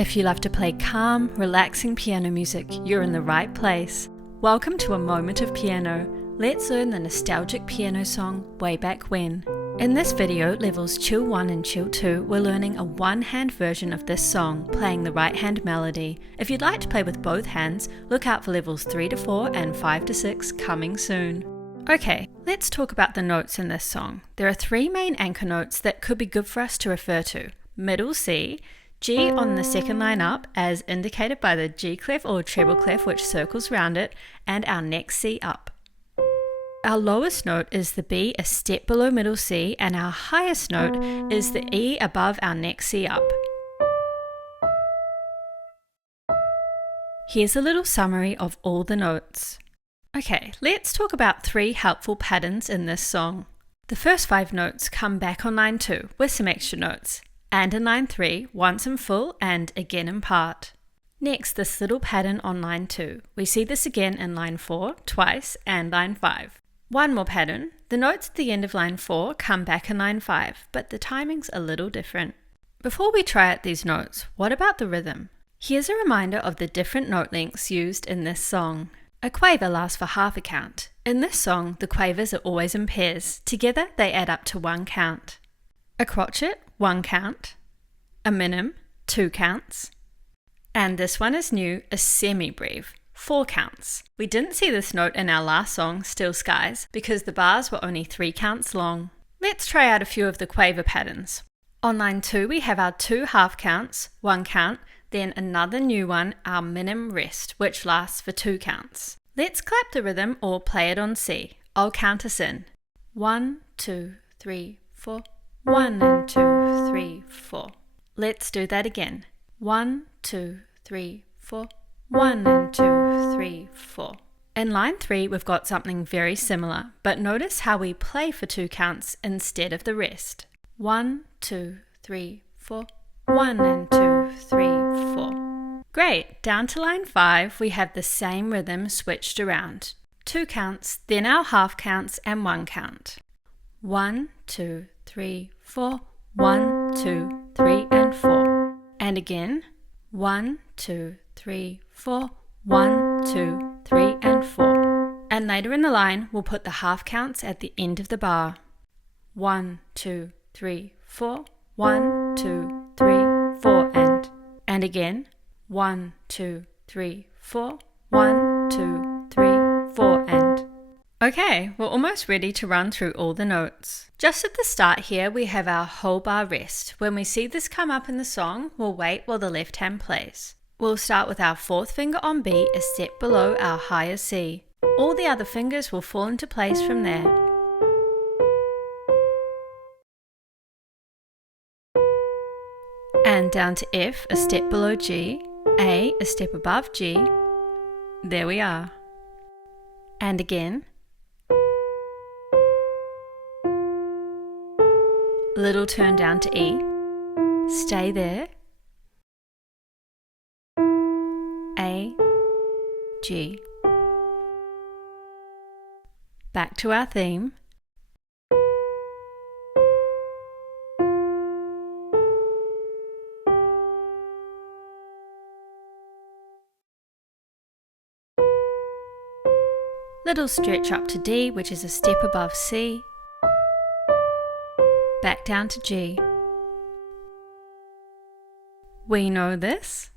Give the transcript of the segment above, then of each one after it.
If you love to play calm, relaxing piano music, you're in the right place. Welcome to A Moment of Piano. Let's learn the nostalgic piano song, Way Back When. In this video, levels Chill 1 and Chill 2, we're learning a one-hand version of this song, playing the right-hand melody. If you'd like to play with both hands, look out for levels 3 to 4 and 5 to 6 coming soon. Okay, let's talk about the notes in this song. There are three main anchor notes that could be good for us to refer to. Middle C, G on the second line up, as indicated by the G clef or treble clef which circles round it, and our next C up. Our lowest note is the B, a step below middle C, and our highest note is the E above our next C up. Here's a little summary of all the notes. Okay, let's talk about three helpful patterns in this song. The first 5 notes come back on line 2 with some extra notes, and in line 3, once in full and again in part. Next, this little pattern on line 2. We see this again in line 4, twice, and line 5. One more pattern. The notes at the end of line 4 come back in line 5, but the timing's a little different. Before we try out these notes, what about the rhythm? Here's a reminder of the different note lengths used in this song. A quaver lasts for half a count. In this song, the quavers are always in pairs. Together, they add up to 1 count. A crotchet, 1 count. A minim, 2 counts. And this one is new, a semi-breve, 4 counts. We didn't see this note in our last song, Still Skies, because the bars were only 3 counts long. Let's try out a few of the quaver patterns. On line 2, we have our 2 half counts, 1 count, then another new one, our minim rest, which lasts for 2 counts. Let's clap the rhythm or play it on C. I'll count us in. 1, 2, 3, 4. 1 and 2, 3, 4. Let's do that again. 1, 2, 3, 4. 1 and 2, 3, 4. In line 3, we've got something very similar, but notice how we play for 2 counts instead of the rest. 1, 2, 3, 4. 1 and 2, 3, 4. Great! Down to line 5, we have the same rhythm switched around. 2 counts, then our half counts and 1 count. 1, 2, 3, 4. 1, 2, 3, and 4. And again. 1, 2, 3, 4. 1, 2, 3, and 4. And later in the line, we'll put the half counts at the end of the bar. 1, 2, 3, 4. 1, 2, 3, 4, and again. 1, 2, 3, 4. 1, 2, 3, 4, and. Okay, we're almost ready to run through all the notes. Just at the start here, we have our whole bar rest. When we see this come up in the song, we'll wait while the left hand plays. We'll start with our 4th finger on B, a step below our higher C. All the other fingers will fall into place from there. And down to F, a step below G, A, a step above G. There we are. And again. Little turn down to E. Stay there. A, G. Back to our theme. Little stretch up to D, which is a step above C. Back down to G. We know this.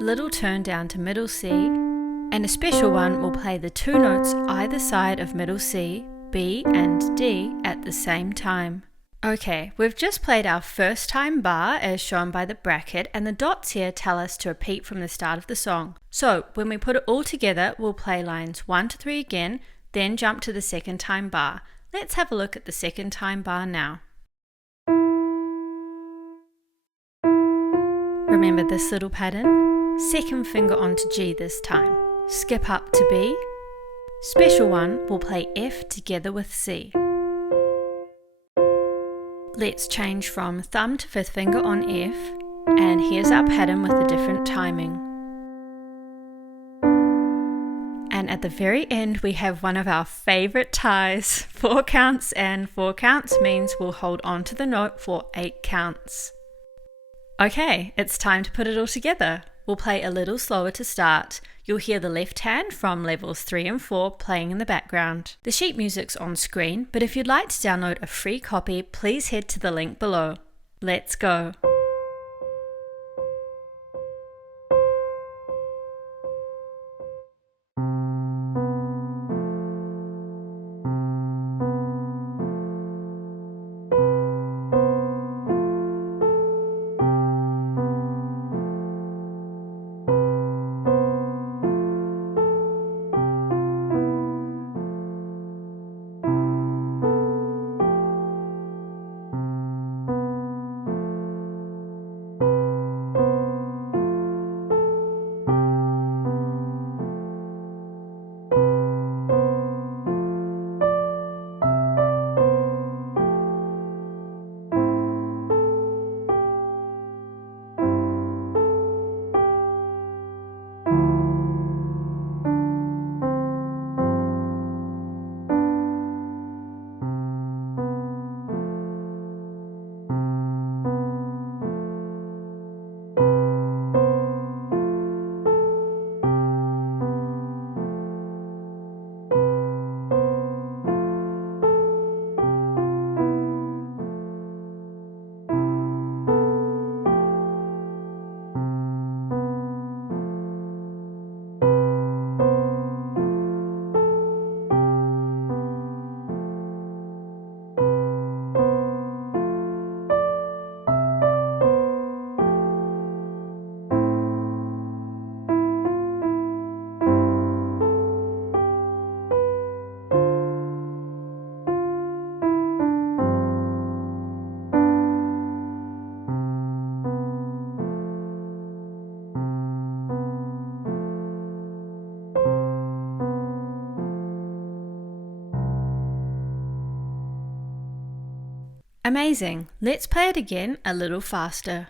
Little turn down to middle C, and a special one will play the 2 notes either side of middle C, B and D at the same time. Okay, we've just played our first time bar as shown by the bracket, and the dots here tell us to repeat from the start of the song. So when we put it all together, we'll play lines 1 to 3 again, then jump to the second time bar. Let's have a look at the second time bar now. Remember this little pattern? 2nd finger onto G this time. Skip up to B. Special one will play F together with C. Let's change from thumb to 5th finger on F, and here's our pattern with the different timing. And at the very end we have one of our favourite ties, 4 counts, and 4 counts means we'll hold on to the note for 8 counts. Okay, it's time to put it all together. We'll play a little slower to start. You'll hear the left hand from levels 3 and 4 playing in the background. The sheet music's on screen, but if you'd like to download a free copy, please head to the link below. Let's go! Amazing! Let's play it again a little faster.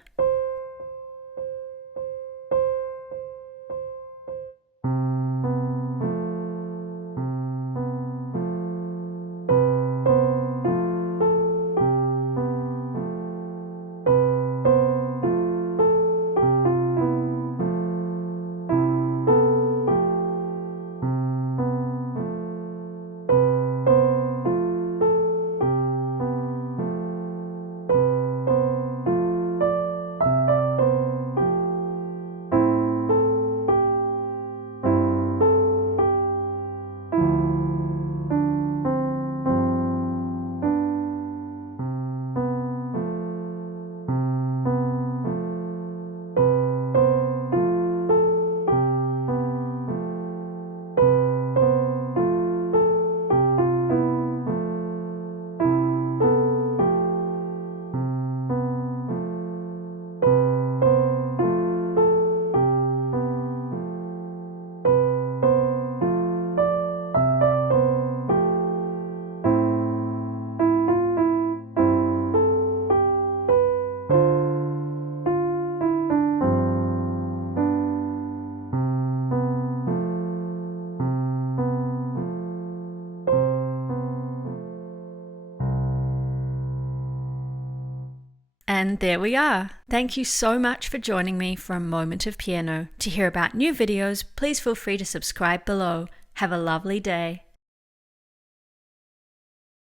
And there we are. Thank you so much for joining me for a moment of piano. To hear about new videos, please feel free to subscribe below. Have a lovely day.